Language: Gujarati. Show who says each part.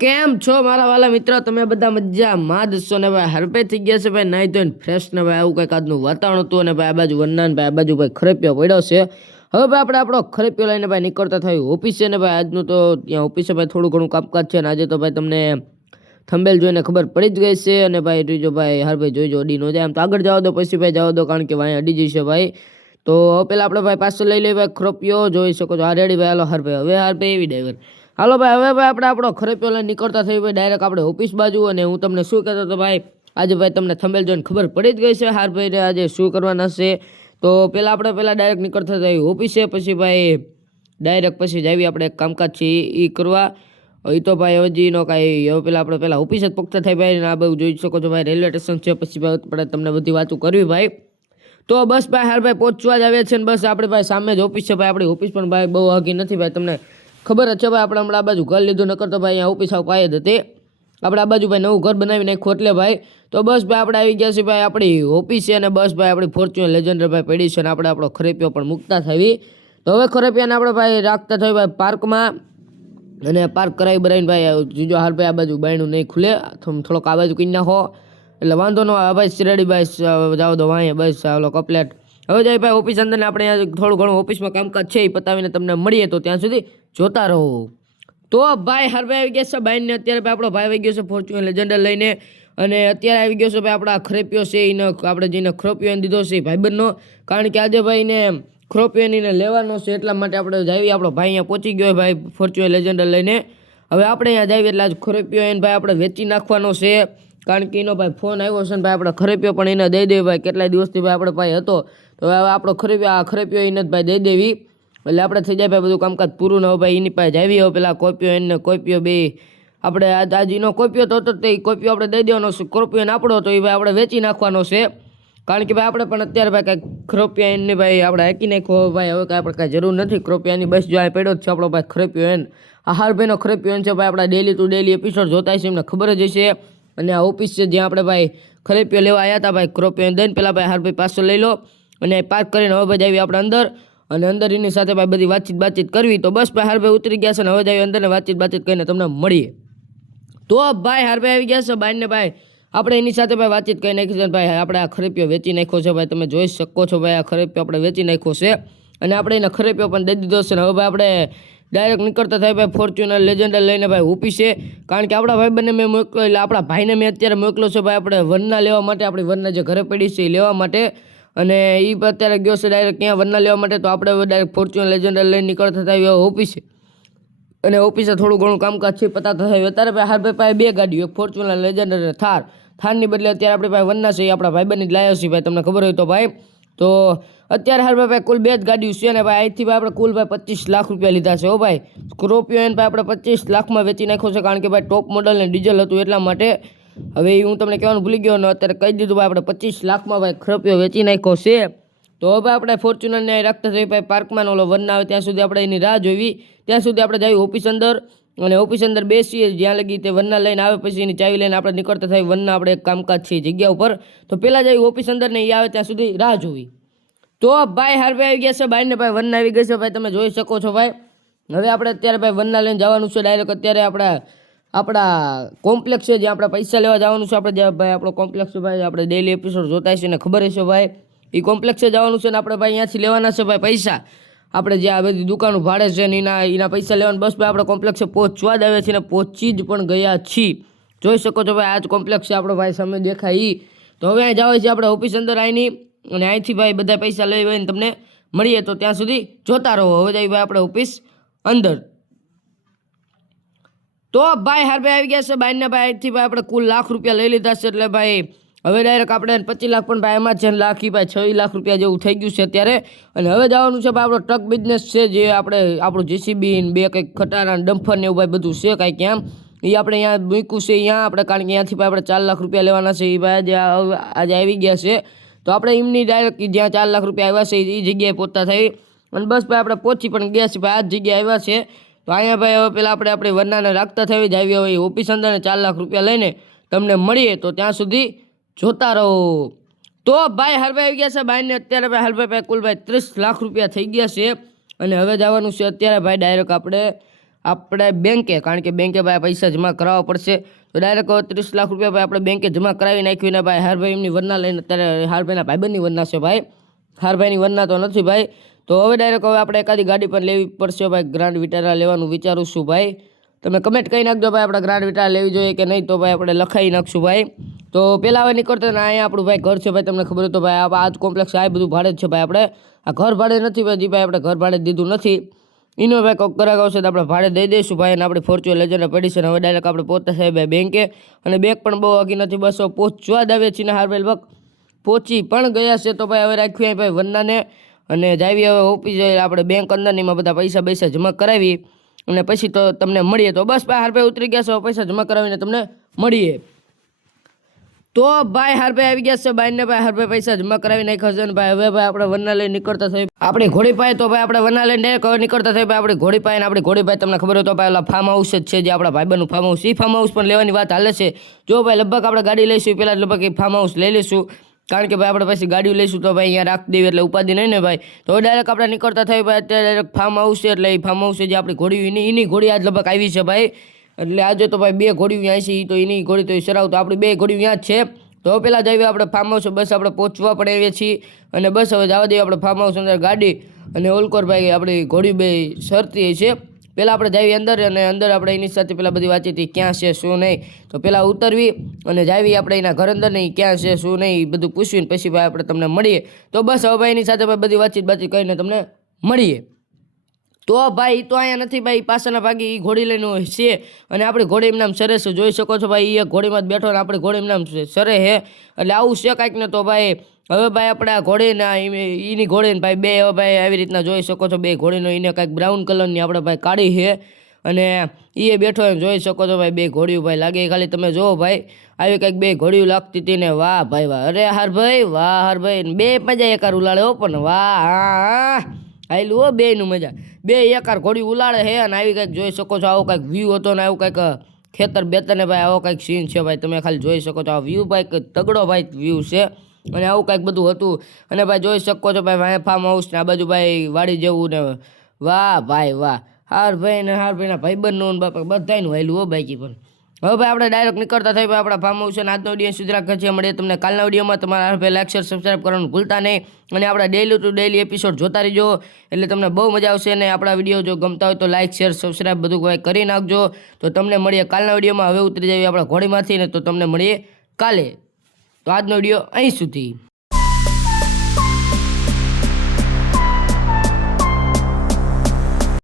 Speaker 1: કેમ છો મારા વાલા મિત્રો? તમે બધા મજામાં જ છો ને ભાઈ? હરપે થઈ ગયા છે ભાઈ, નહીં ધોઈને ફ્રેશ ને ભાઈ આવું કંઈક આજનું વાતાવરણ હતું અને ભાઈ આ બાજુ વરનાન ભાઈ, આ બાજુ ભાઈ ખરેપિયો પડ્યો છે. હવે ભાઈ આપણે આપણો ખરેપિયો લઈને ભાઈ નીકળતા થયું ઓફિસે ને ભાઈ, આજનું તો ત્યાં ઓફિસે ભાઈ થોડું ઘણું કામકાજ છે અને આજે તો ભાઈ તમને થંબેલ જોઈને ખબર પડી જ ગઈ છે અને ભાઈ જોઈજો ભાઈ હાર ભાઈ જોઈજો અડી નો જાય. આમ તો આગળ જવા દો, પછી ભાઈ જવા દો, કારણ કે ભાઈ અડી જશે ભાઈ. તો પેલા આપણે ભાઈ પાછળ લઈ લઈએ ભાઈ ખરોપિયો, જોઈ શકો છો. આ રેડી ભાઈ, હાલો હાર ભાઈ હવે હાર ભાઈ એવી ડ્રાઈવર હાલો ભાઈ, હવે ભાઈ આપણે આપણો ખરેપિયો લઈને નીકળતા થઈ ભાઈ ડાયરેક્ટ આપણે ઓફિસ બાજુ અને હું તમને શું કહેતો હતો ભાઈ, આજે ભાઈ તમને થંબેલ જોઈને ખબર પડી જ ગઈ છે હાર ભાઈને આજે શું કરવાના છે? તો પહેલાં આપણે પહેલાં ડાયરેક્ટ નીકળતા થઈ ઓફિસે, પછી ભાઈ ડાયરેક્ટ પછી જ આવી આપણે કામકાજ છે એ કરવા. એ તો ભાઈ હજી નો કાંઈ, હવે પેલા આપણે પહેલાં ઓફિસ જ પગતા થાય ભાઈ આ બધું જોઈ શકો છો ભાઈ, રેલવે સ્ટેશન છે, પછી ભાઈ આપણે તમને બધી વાતો કરવી ભાઈ. તો બસ ભાઈ, હાર ભાઈ પહોંચવા જ આવ્યા છે ને બસ, આપણે ભાઈ સામે જ ઓફિસ છે ભાઈ, આપણી ઓફિસ પણ ભાઈ બહુ આગી નથી ભાઈ, તમને ખબર છે ભાઈ, આપણે હમણાં આ બાજુ ઘર લીધું, નકર તો ભાઈ અહીંયા ઓફિસ આવ પાય જ હતી. આપણે આ બાજુ ભાઈ નવું ઘર બનાવી નાખ્યું એટલે ભાઈ, તો બસ ભાઈ આપણે આવી ગયા છીએ ભાઈ, આપણી ઓફિસ છે અને બસ ભાઈ આપણી ફોર્ચ્યુનર લેજન્ડર ભાઈ પડી છે અને આપણે આપણો ખરેપિયો પણ મૂકતા થવી તો હવે ખરેપિયાને આપણે ભાઈ રાખતા થયું ભાઈ પાર્કમાં. અને પાર્ક કરાવી બરાવીને ભાઈ જુજો હાર ભાઈ આ બાજુ બાયણું નહીં ખુલે. થોડું, થોડોક આ બાજુ કરી નાખો. એટલે વાંધો ન આવે. ભાઈ શિરાડી ભાઈ જાવ દો વાંહે, બસ ચાલો કપલેટ. હવે જાય ભાઈ ઓફિસ અંદર આપણે થોડું ઘણું ઓફિસમાં કામકાજ છે એ પતાવીને તમને મળીએ તો ત્યાં સુધી જોતા રહો. તો ભાઈ હર ભાઈ આવી ગયા છે ભાઈને અત્યારે ભાઈ આપણો ભાઈ આવી ગયો છે ફોર્ચ્યુનર લેજન્ડર લઈને અને અત્યારે આવી ગયો છે ભાઈ આપણા ખરેપિયો છે એને આપણે જેને ખરોપિયો એને દીધો છે ભાઈબંધનો કારણ કે આજે ભાઈને ખરોપિયો એને લેવાનો છે એટલા માટે આપણે જાવી આપણો ભાઈ અહીંયા પહોંચી ગયો ભાઈ ફોર્ચ્યુનર લેજન્ડર લઈને. હવે આપણે અહીંયા જાવી એટલે આજ ખરેપિયો એને ભાઈ આપણે વેચી નાખવાનો છે. કારણ કે એનો ભાઈ ફોન આવ્યો છે ને ભાઈ આપણે ખરેપિયો પણ એને દઈ દે ભાઈ. કેટલાય દિવસથી ભાઈ આપણે ભાઈ હતો. તો હવે આપણો ખરેપિયો આ ખરેપીઓ એને ભાઈ દઈ દેવી. એટલે આપણે થઈ જાય ભાઈ બધું કામકાજ પૂરું ન હોય ભાઈ એની પાસે જાવી હોય પેલા કોપીઓ એને કોપીઓ બે. આપણે આજ એનો કોપીઓ તો હતો તે કોપીઓ આપણે દઈ દેવાનો છે. કોપીઓ આપણો તો એ ભાઈ આપણે વેચી નાખવાનો છે. કારણ કે ભાઈ આપણે પણ અત્યારે ભાઈ કાંઈ ખરોપિયા એને ભાઈ આપણે હાકી નાખો ભાઈ હવે કાંઈ આપણે કાંઈ જરૂર નથી. ખરોપિયાની બસ જો આ પડ્યો જ છે આપણો ભાઈ ખરેપિયો એન. આ હારભાઈનો ખરેપિયો એન છે ભાઈ આપણા ડેલી ટુ ડેલી એપિસોડ જોતા છે એમને ખબર જ હશે. અને આ ઓફિસ છે જ્યાં આપણે ભાઈ ખરેપિયો લેવા આવ્યા હતા ભાઈ. ખરોપિયો દઈને પહેલાં ભાઈ હારભાઈ પાછો લઈ લો. અને પાર્ક કરીને હવે ભાઈ આવી આપણે અંદર. અને અંદર એની સાથે ભાઈ બધી વાતચીત બાતચીત કરવી. તો બસ ભાઈ હારભાઈ ઉતરી ગયા છે અને હવે જ આવી અંદર ને વાતચીત બાતચીત કરીને તમને મળીએ. તો ભાઈ હારભાઈ આવી ગયા છે બાઈને ભાઈ. આપણે એની સાથે ભાઈ વાતચીત કરી નાખી છે ભાઈ આપણે આ ખરેપિયો વેચી નાખ્યો છે ભાઈ. તમે જોઈ શકો છો ભાઈ આ ખરેપિયો આપણે વેચી નાખ્યો છે. અને આપણે એને ખરેપિયો પણ દઈ દીધો છે ને હવે ભાઈ આપણે ડાયરેક્ટ નીકળતા થાય ભાઈ ફોર્ચ્યુનર લેજન્ડર લઈને ભાઈ ઓફિસે કારણ કે આપણા ભાઈ બંને મેં મોકલો, એટલે આપણા ભાઈને મેં અત્યારે મોકલો છે ભાઈ. આપણે વરના લેવા માટે, આપણી વરના જે ઘરે પડી છે એ લેવા માટે. અને એ અત્યારે ગયો છે ડાયરેક્ટ ક્યાં વરના લેવા માટે, તો આપણે ડાયરેક્ટ ફોર્ચ્યુનર લેજન્ડર લઈને નીકળતા થાય ઓફિસે અને ઓફિસે થોડું ઘણું કામકાજ છે, પતા થાય અત્યારે ભાઈ હાર ભાઈ પાસે બે ગાડીઓ, એક ફોર્ચ્યુનર લેજન્ડર અને થાર. થારની બદલે અત્યારે આપણે પાસે વનના છે, એ આપણા ભાઈબંધની જ લાવ્યા છીએ ભાઈ, તમને ખબર હોય તો ભાઈ. તો અત્યારે હાર ભાઈ કુલ બે જ ગાડીઓ છે ને ભાઈ અહીંથી ભાઈ આપણે કુલ ભાઈ પચીસ લાખ રૂપિયા લીધા છે, હો ભાઈ. સ્કોર્પિયો એને ભાઈ આપણે પચીસ લાખમાં વેચી નાખ્યો છે, કારણ કે ભાઈ ટોપ મોડલ ને ડીઝલ હતું એટલા માટે હવે એ હું તમને કહેવાનું ભૂલી ગયો ને અત્યારે કહી દીધું, ભાઈ, આપણે પચીસ લાખમાં ભાઈ ખરપિયો વેચી નાખ્યો છે. તો હવે આપણે ફોર્ચ્યુનરને અહીં રાખતા જઈએ, ભાઈ, પાર્કમાં ઓલો વન આવે ત્યાં સુધી આપણે એની રાહ જોવી. ત્યાં સુધી આપણે જઈએ ઓફિસ અંદર અને ઓફિસ અંદર બેસીએ, જ્યાં લગી તે વનના લઈને આવે, પછી એની ચાવી લઈને આપણે નીકળતા થાય, વનના આપણે કામકાજ છે જગ્યા ઉપર. તો પહેલાં જઈએ ઓફિસ અંદર ને એ આવે ત્યાં સુધી રાહ જોવી. તો ભાઈ હારભાઈ આવી ગયા છે ભાઈને ભાઈ, વનના આવી ગયા છે, ભાઈ, તમે જોઈ શકો છો, ભાઈ. હવે આપણે અત્યારે, ભાઈ, વનના લઈને જવાનું છે ડાયરેક્ટ અત્યારે આપણા આપણા કોમ્પ્લેક્સ છે, જ્યાં આપણે પૈસા લેવા જવાનું છે. આપણે જ્યાં ભાઈ, આપણો કોમ્પ્લેક્સ છે ભાઈ, આપણે ડેલી એપિસોડ જોતા છે ને ખબર હશે ભાઈ. એ કોમ્પ્લેક્સે જવાનું છે ને આપણે ભાઈ અહીંયાથી લેવાના છે ભાઈ પૈસા. આપણે જે આ બધી દુકાનો ભાડે છે ને એના એના પૈસા લેવાના. બસ ભાઈ, આપણે કોમ્પ્લેક્ષે પહોંચવા જ આવે છે ને પહોંચી જ પણ ગયા છીએ. જોઈ શકો છો ભાઈ, આ જ કોમ્પ્લેક્સ છે આપણો ભાઈ સામે દેખાય એ તો હવે અહીં જાવ છે આપણે ઓફિસ અંદર આવીની. અને અહીંથી ભાઈ બધા પૈસા લઈ આવીને તમને મળીએ તો ત્યાં સુધી જોતા રહો. હવે જાય ભાઈ આપણે ઓફિસ અંદર. તો ભાઈ, હાર ભાઈ આવી ગયા છે. બાઈને ભાઈ અહીંથી ભાઈ આપણે કુલ લાખ રૂપિયા લઈ લીધા છે એટલે ભાઈ હવે ડાયરેક્ટ આપણે પચીસ લાખ પણ ભાઈ એમાં છે લાખ ભાઈ છ લાખ રૂપિયા જેવું થઈ ગયું છે અત્યારે. અને હવે જવાનું છે ભાઈ આપણો ટ્રક બિઝનેસ છે જે આપણે, આપણું જેસીબી બે કંઈક ખટારા ડમ્ફર ને એવું ભાઈ બધું છે કાંઈ એમ. એ આપણે અહીંયા મૂક્યું છે અહીંયા આપણે, કારણ કે અહીંયાથી ભાઈ આપણે ચાર લાખ રૂપિયા લેવાના છે એ ભાઈ આજે આજે આવી ગયા છે. તો આપણે એમની ડાયરેક્ટ જ્યાં ચાર લાખ રૂપિયા આવ્યા છે એ જગ્યાએ પહોંચતા થઈ. અને બસ ભાઈ આપણે પહોંચી પણ ગયા છે ભાઈ આ જગ્યાએ આવ્યા છે. તો અહીંયા ભાઈ, હવે પેલા આપણે આપણી વરનાને રાખતા થઈ જ આવી હોય, ઓફિસ અંદર ચાર લાખ રૂપિયા લઈને તમને મળીએ તો ત્યાં સુધી જોતા રહો. તો ભાઈ, હરભાઈ આવી ગયા છે ભાઈને અત્યારે ભાઈ, હરભાઈ ભાઈ, કુલભાઈ ત્રીસ લાખ રૂપિયા થઈ ગયા છે અને હવે જવાનું છે અત્યારે ભાઈ ડાયરેક્ટ આપણે આપણે બેંકે કારણ કે બેંકે ભાઈ પૈસા જમા કરાવવા પડશે. તો ડાયરેક્ટ ત્રીસ લાખ રૂપિયા ભાઈ આપણે બેંકે જમા કરાવી નાખ્યું ને ભાઈ, હારભાઈ એમની વરના લઈને અત્યારે હારભાઈના ભાઈબંધની વરના છે ભાઈ. હારભાઈની વરના તો નથી ભાઈ. તો હવે ડાયરેક્ટ હવે આપણે એકાદી ગાડી પણ લેવી પડશે ભાઈ. ગ્રાન્ડ વિટારા લેવાનું વિચારું છું ભાઈ. તમે કમેન્ટ કહી નાખજો ભાઈ આપણે ગ્રાન્ડ વિટારા લેવી જોઈએ કે નહીં, તો ભાઈ આપણે લખાઈ નાખશું ભાઈ. તો પહેલાં હવે નીકળતા ને અહીંયા આપણું ભાઈ ઘર છે ભાઈ. તમને ખબર તો ભાઈ આ જ કોમ્પ્લેક્સ આ બધું ભાડે છે ભાઈ આપણે. આ ઘર ભાડે નથી ભાઈ જી ભાઈ આપણે ઘર ભાડે દીધું નથી. એનો ભાઈ કોક કરાક આવશે તો આપણે ભાડે દઈ દઈશું ભાઈ અને આપણે ફોર્ચ્યુન લેજરને પડી છે હવે ડાયરેક્ટ આપણે પહોંચતા છે ભાઈ બેંકે અને બેંક પણ બહુ વાગી નથી, બસો પહોંચવા જ આવે છે ને હારવેલ વખત પહોંચી પણ ગયા છે તો ભાઈ હવે રાખ્યું ભાઈ વન્નાને અને જાવી હવે ઓફિસ આપણે બેંક અંદરનીમાં બધા પૈસા પૈસા જમા કરાવી અને પછી તો તમને મળીએ. તો બસ ભાઈ હારભાઈ ઉતરી ગયા છો, પૈસા જમા કરાવીને તમને મળીએ. તો ભાઈ હારભાઈ આવી ગયા છે બાઈને, ભાઈ હારભાઈ પૈસા જમા કરાવી નાખ્યા છે ભાઈ હવે ભાઈ આપણે લઈને નીકળતા થઈ આપણી ઘોડી પાય તો ભાઈ આપણે વરના લઈને નીકળતા થઈ ભાઈ આપણી ઘોડી પાય આપણી ઘોડી પાય તમને ખબર હોય તો ભાઈ ઓલા ફાર્મ હાઉસ જ છે જે આપણા ભાઈબંધનું ફાર્મ હાઉસ એ ફાર્મ હાઉસ પણ લેવાની વાત હાલે છે. જો ભાઈ લગભગ આપણે ગાડી લઈશું, પહેલાં લગભગ એ ફાર્મ હાઉસ લઈ લઈશું. કારણ કે ભાઈ આપણે પછી ગાડીઓ લઈશું તો ભાઈ અહીંયા રાખી દેવી એટલે ઉપાધિ નહીં ને ભાઈ. તો ડાયરેક્ટ આપણે નીકળતા થઈ ભાઈ, અત્યારે ડાયરેક્ટ ફાર્મ હાઉસ છે એટલે એ ફાર્મ હાઉસ છે જે આપણી ઘોડી એની એની ઘોડી આજ લગભગ આવી છે ભાઈ. એટલે આજે તો ભાઈ બે ઘોડીઓ અહીંયા છે એ તો એની ઘોડી તો એ સરાવ તો આપણી બે ઘોડીઓ અહીંયા જ છે. તો પહેલાં જઈએ આપણે ફાર્મ હાઉસ બસ આપણે પહોંચવા આવીએ છીએ. અને બસ હવે જવા દઈએ આપણે ફાર્મ હાઉસ અંદર ગાડી. અને ઓલકોરભાઈ આપણી ઘોડી બે સરતી છે. પહેલાં આપણે જઈએ અંદર અને અંદર આપણે એની સાથે પહેલાં બધી વાતચીત ક્યાં છે, શું નહીં. તો પહેલાં ઉતરવી અને જાવી આપણે એના ઘર અંદર નહીં ક્યાં છે, શું નહીં એ બધું પૂછવીને પછી ભાઈ આપણે તમને મળીએ. તો બસ, હવે ભાઈ એની સાથે ભાઈ બધી વાતચીત બાતચીત કરીને તમને મળીએ. તો ભાઈ તો અહીંયા નથી ભાઈ પાછળના ભાગે એ ઘોડી લઈને છે. અને આપણે ઘોડી નામ સરે છે, જોઈ શકો છો ભાઈ એ ઘોડીમાં જ બેઠો અને આપણે ઘોડી નામ સરે છે. એટલે આવું છે કાંઈક ને તો ભાઈ હવે ભાઈ આપણે આ ઘોડીના એની ઘોડીને ભાઈ બે, હવે ભાઈ આવી રીતના જોઈ શકો છો બે ઘોડીનો એને કાંઈક બ્રાઉન કલરની આપણે ભાઈ કાઢી છે. અને એ બેઠો એમ જોઈ શકો છો ભાઈ બે ઘોડીઓ ભાઈ લાગે ખાલી તમે જુઓ ભાઈ, આવી કંઈક બે ઘોડીઓ લાગતી હતી ને વાહ ભાઈ વાહ. અરે હાર ભાઈ વાહ, હાર ભાઈ. બે મજા એકાર ઉલાડે હો પણ વાહ, હા હા. આયલું હો બેનું મજા. બે એકાર ઘોડી ઉલાડે હે અને આવી કંઈક જોઈ શકો છો, આવો કંઈક વ્યૂ હતો ને આવું કંઈક ખેતર બેતરને ભાઈ આવો કંઈક સીન છે ભાઈ. તમે ખાલી જોઈ શકો છો આ વ્યૂ ભાઈ તગડો ભાઈ વ્યૂ છે. અને આવું કંઈક બધું હતું. અને ભાઈ જોઈ શકો છો ભાઈ વાંહે ફાર્મ હાઉસ ને આ બાજુ ભાઈ વાડી જેવું ને વાહ ભાઈ વાહ. હાર ભાઈ ને હાર ભાઈના ભાઈબંધનું ને બાપા બધાનું હાયલું હો બાઈકી પણ. હવે ભાઈ આપણે ડાયરેક્ટ નીકળતા થઈ ભાઈ આપણા ફાર્મ હાઉસ અને આજનો વીડિયો સુધી રાખે છે. મળીએ તમને કાલના વિડીયોમાં તમારા હાર ભાઈ લાઈક શેર સબસ્ક્રાઈબ કરવાનું ભૂલતા નહીં. અને આપણા ડેલી ટુ ડેલી એપિસોડ જોતા રહેજો. એટલે તમને બહુ મજા આવશે અને આપણા વીડિયો જો ગમતા હોય તો લાઈક શેર સબસ્ક્રાઈબ બધું કાંઈ કરી નાખજો. તો તમને મળીએ કાલના વિડીયોમાં હવે ઉતરી જઈએ આપણા ઘોડીમાંથી ને તો તમને મળીએ કાલે. તો આજનો વીડિયો અહીં સુધી.